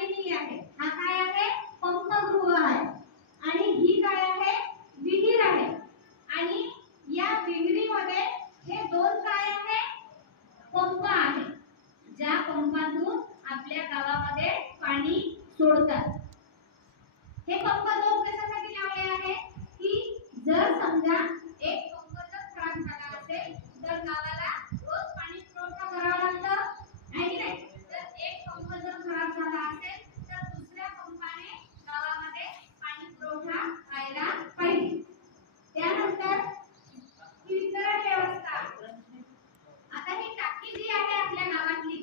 वाहिनी आहे. हा काय आहे? पंपगृह आहे. आणि ही काय आहे? विहीर आहे. आणि या विहिरीमध्ये हे दोन काय आहे? पंप आहे. ज्या पंपातून आपल्या गावामध्ये पाणी सोडतात हे पंप दोन कशासाठी लावले आहे की जर समजा एक पंप जर खराब झाला असेल तर गावाला रोज पाणी पुरवठा करावा लागतं आहे की नाही तर एक पंप जर खराब झाला असेल तर दुसऱ्या पंपाने गावामध्ये पाणी पुरवठा व्हायला पाहिजे त्यानंतर ही वितरण व्यवस्था आता ही टाकी जी आहे आपल्या गावातली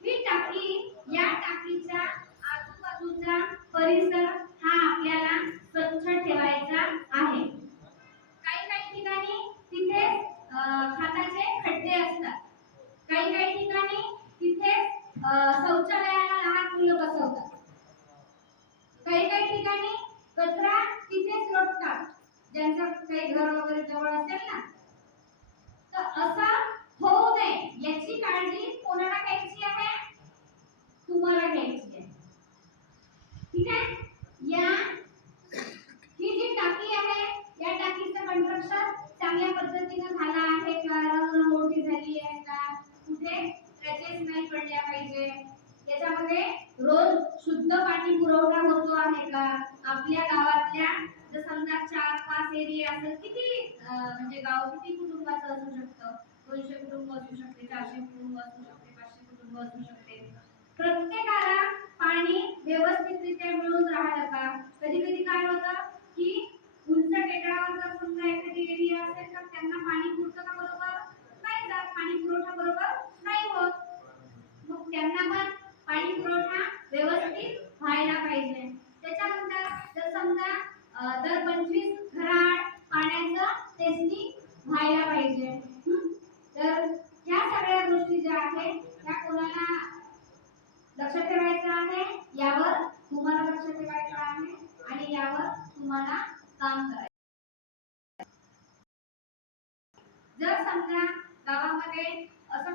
ही टाकी या टाकीच्या आजूबाजूचा परिसर हा आपल्याला स्वच्छ ठेवायचा आहे काही काही ठिकाणी तिथे अं, खताचे खड्डे असतात काही काही ठिकाणी तिथे अं, शौचालयाला लहान मुलं बसवतात. काही काही ठिकाणी कचरा तिथेच लोटतात. ज्यांचं काही घर वगैरे जवळ असेल ना. तर असं होऊ नये याची काळजी कोणाला घ्यायची आहे? तुम्हाला घ्यायची आहे. ठीक आहे? या ही जी टाकी आहे या टाकीचं कंस्ट्रक्शन चांगल्या पद्धतीनं झालं आहे का? रंग मोठी झाली आहे का? कुठे? केल्या पाहिजे. त्याच्यामध्ये रोज शुद्ध पाणी पुरवठा होतो आहे का? आपल्या गावातल्या जर समजा चार पाच एरिया असेल किती म्हणजे गाव किती कुटुंबाचं असू शकतं? दोनशे कुटुंब असू शकते चारशे कुटुंब असू शकते पाचशे कुटुंब असू शकते. प्रत्येकाला पाणी व्यवस्थितरित्या मिळून राहिलं का कधी कधी काय होतं की उंच टेकडावर जर समजा एखादी एरिया असेल तर त्यांना पाणी पुरतं का बरोबर नाही जात पाणी पुरवठा बरोबर नाही होत मग त्यांना पण पाणी पुरवठा व्यवस्थित व्हायला पाहिजे त्याच्यानंतर जर समजा अं, दर पंचवीस घराड पाण्याचं टेस्टिंग व्हायला पाहिजे. तर या सगळ्या गोष्टी ज्या आहेत त्या कोणाला लक्षात ठेवायचं आहे? यावर तुम्हाला लक्ष ठेवायचं आहे आणि यावर तुम्हाला काम करायचं जर समजा गावामध्ये असं